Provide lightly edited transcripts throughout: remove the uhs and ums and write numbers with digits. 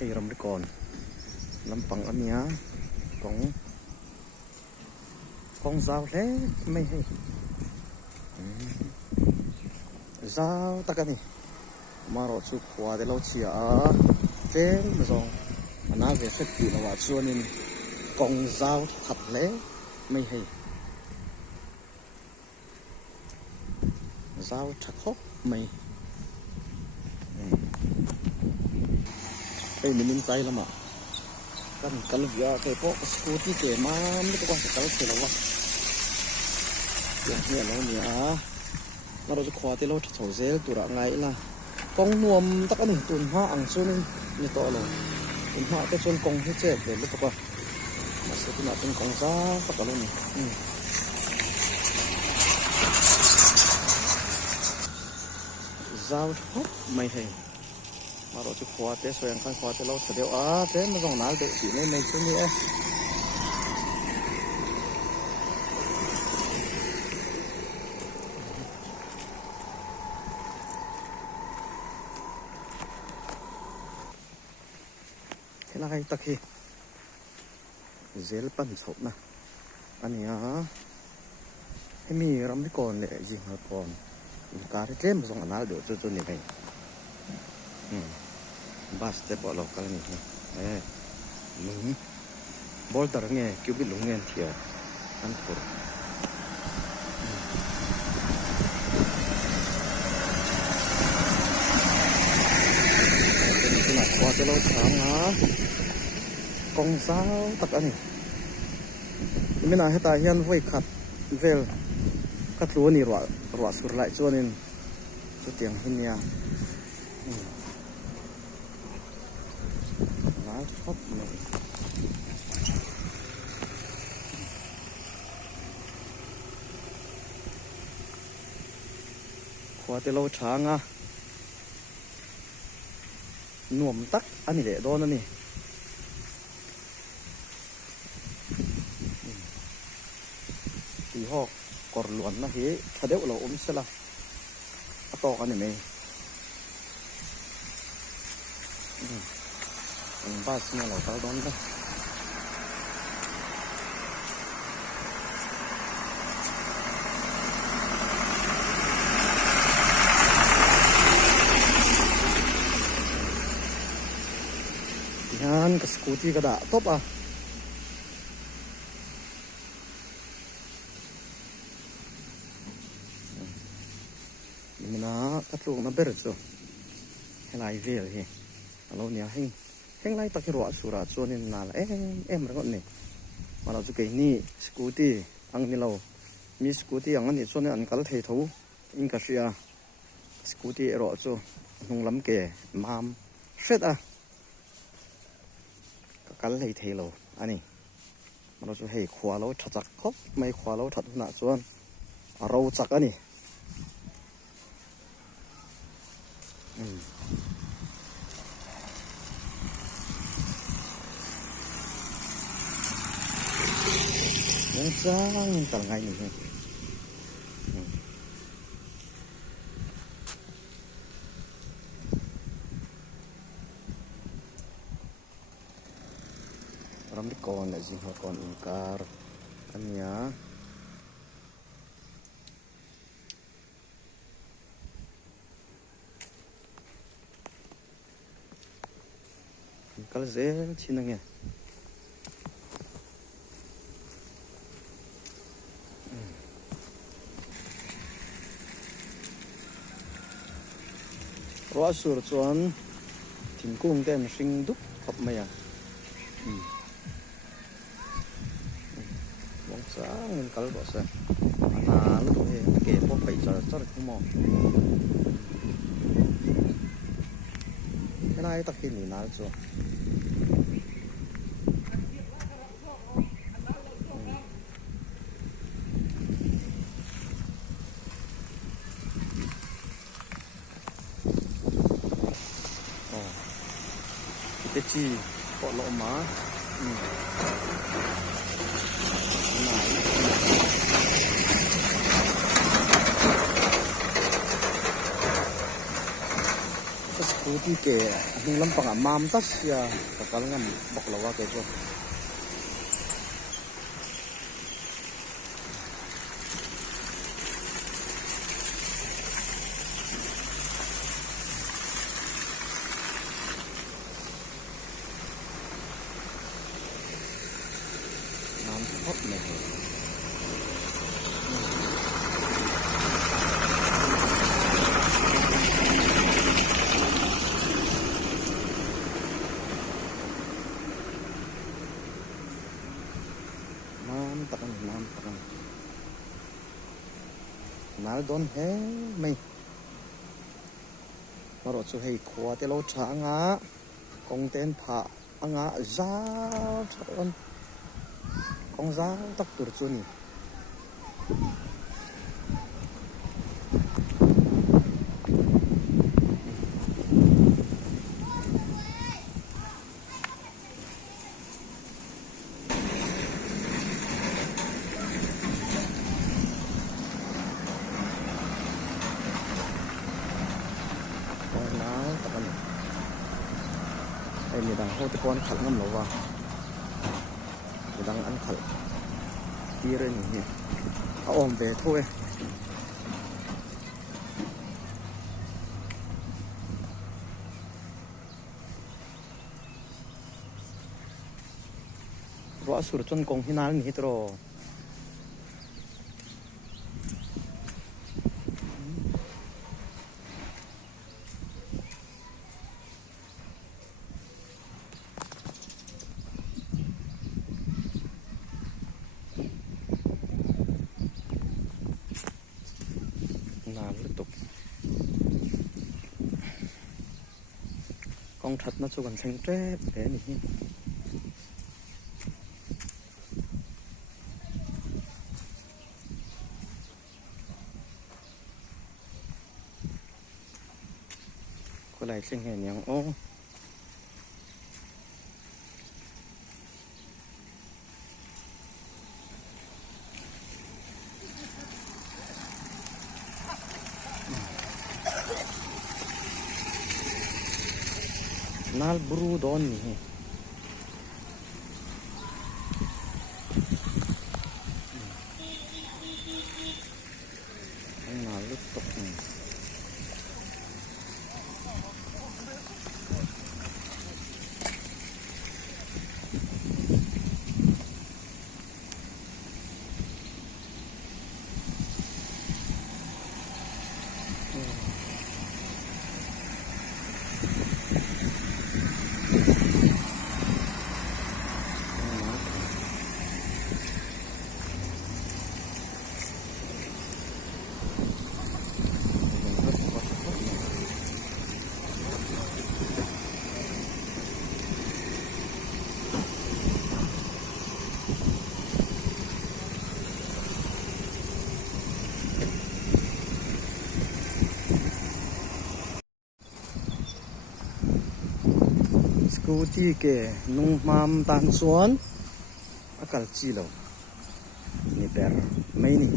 hay ram đi còn lâm bằng anh nhá con dao thế mày hay dao ta cái này mà rồi chụp qua để lâu chia trên mà rồi anh về sách kỹ là vào cho nên con dao thật lẽ mày hay dao thật hốc mày đây mình tay lắm ạ kan via ke po scooty ke mam ni ko ka ke lo wa ya lo ni a ma ro khwa te lo chho zel tura ngai la kong nuam tak ani tun ha ang chun ni to lo tun ha te chun kong he che de lo ko ma se tuna chun kong za ka ka lo ni zao hop mai hay mà rồi chụp khóa té xoay khai khóa té lâu thật đều thế mà dòng nál độ chỉ nên mình suy nghĩ thế là hay tắc khi dễ bẩn sụp nè anh nhá hay mi làm cái còn để gì mà còn cá thế thêm mà dòng nál độ cho này Baste bỏ lọc cái này lúng bol tar nghe kêu bị lúng nghe thì ăn phở cái này qua cho lâu sáng á con sao tắc anh mình là hết tài hiện với khát về khát lúa này rọa sụt lại cho nên cho tiền hình nha hop này khóa tê lâu trắng à nuông tắc anh để đó nữa nè thì họ còn luồn nó thế thật đấy là ốm sẽ là to cái này mày ba xin là tao đón đó yan cái scooty cái đã top à mình nó cắt luôn nó bể rồi hay là về rồi lâu nhá heng lai tak ro sura chuanin nal em rangot ni mara chu ke ni scooty ang ni lo mi scooty ang ani chuan an kal thei tho in ka ria scooty ro chu nung lam ke mam shet a ka kal thei thei lo ani mara chu hei khwa lo tha chak khop mai khwa lo that na chuan a ro chak ani yang sang tal ngai ni ram di kon la ji kon ingkar anya ingkal zel chinang ya rõ sửa chuan thỉnh cung tên sinh đúc hợp mày à bóng sáng mình cắt bỏ xe lúc này kể bóng bảy giờ rất là không mò cái này tắc khi mình nói cho cái chi bỏ lọ má Scooty ke hing lampang mam tas ya bakal ngam baklawa ke ko mam hot ne nam takan nal don he mai maro chu hei khwa te lo thanga kong ten pha anga zau thon kong zau tak tur chu ni ai mi dang ho te kon khal ngam lo wa mi dang an khal ti re ni a om ve thôi ro sur chon kong hinal ni tro tục con thật nó cho gần xanh trép thế này có lại sinh hèn nhàng ô nal buru don ni nal lutok ni Scooty ke nung mam tan suan akal chi lo ni per mai ni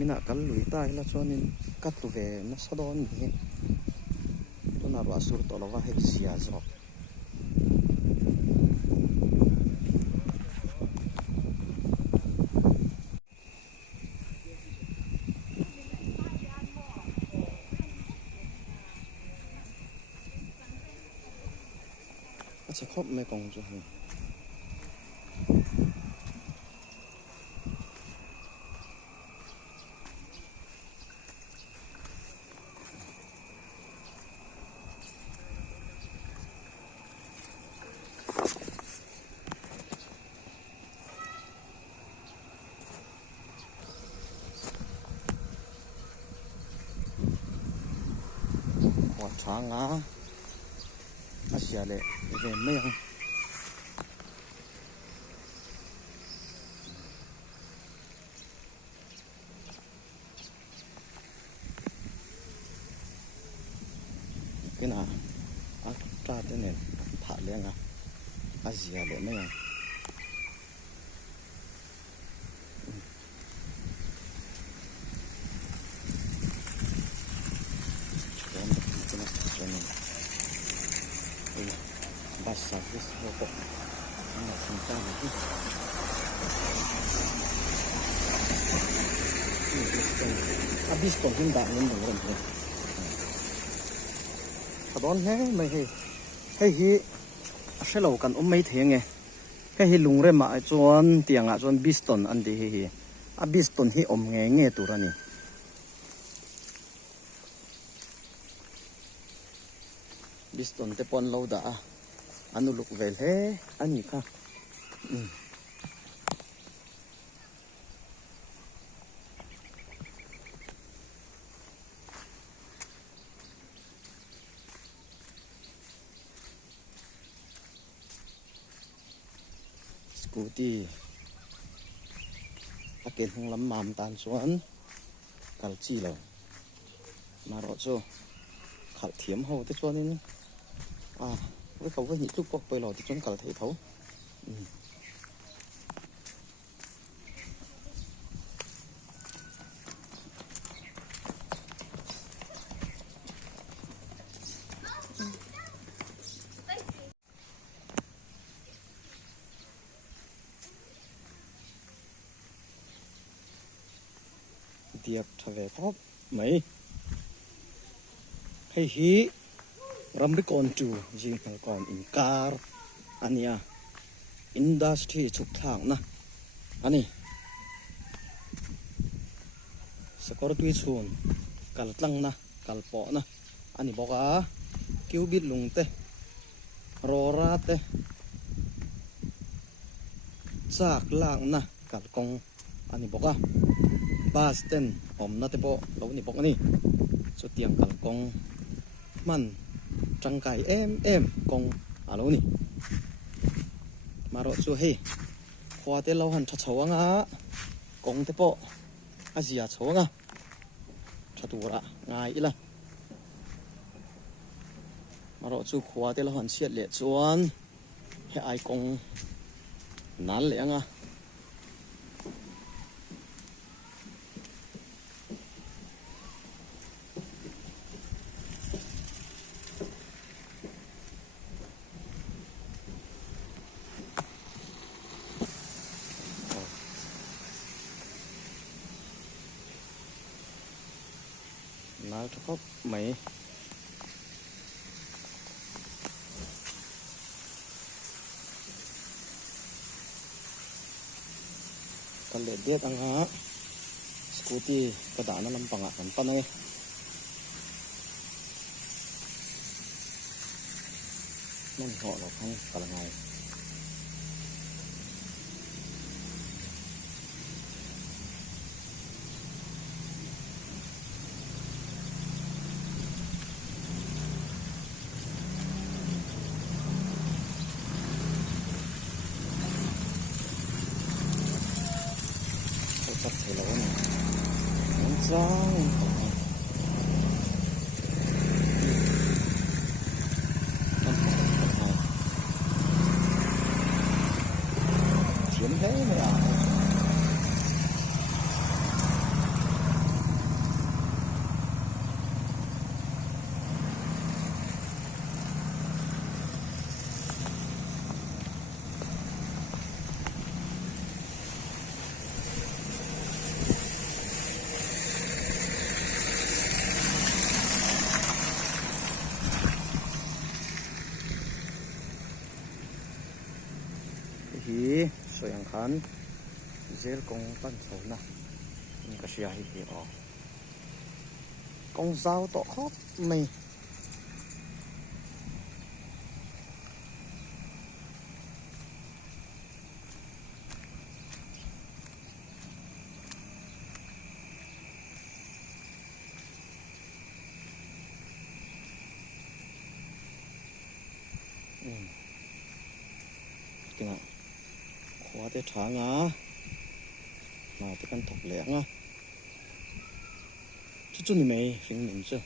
mina kal lui tai la chonin kat tu ve na sadon ni to na ro asur to lova he sia zo acha khop me kong jo he changa asia le ve me yang cái nào ra thế này thả lên gì để mấy à basta questo poco non sentavo qui a visto che da non lo vedo đón thế mày hay hi sẽ lâu cần mấy thế nghe cái hi lùng rồi mà chọn tiền chọn biston anh đi hi biston hi nghe tụi ra nè biston te pon lâu đã anh lục về thế anh nhỉ cả scooty akin hong lam mam tan suan kal chi lo mà rõ cho khal thiếm hậu thế cho nên với khẩu với nhị chút bọc bơi lò thì chúng cần thể thấu tiệp trở về khóc mấy hay hí ram đi con chủ gì mà còn in car anh à industry chụp thẳng na anh sẽ có tuy chuồn cල් lăng na cl bỏ na anh bảo cả kêu biết lùng te rora te chak lang na cl công anh bảo cả bus ten om na te po lâu ni bảo anh số tiền cl công man trăng cài em công alo nè mà rồi số he khoa te lâu hẳn chặt chấu ngã công te po gì à chấu ngã chặt tủ ra ngay ít là mà rồi số khoa te lâu hẳn xiết lệ chuan he ai công nán lệ ngã nó có mấy kan le det anga scooty ka da na lampang a kan panai man ho lo khang kalangai tập thể lâu này nó dai chiếm thế này à hi soyang khan zel kong pan chho na in ka sia hi hi kong zao to khop mày cái nào khóa tới trả ngá mà tới căn thọc lẻ ngá chút chút này mày phình mình chưa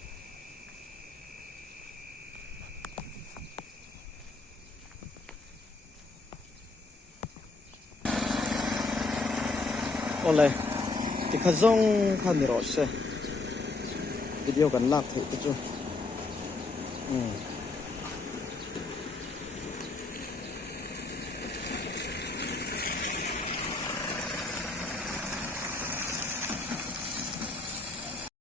ole ti khazong khan ni ro se video kan lak thu chu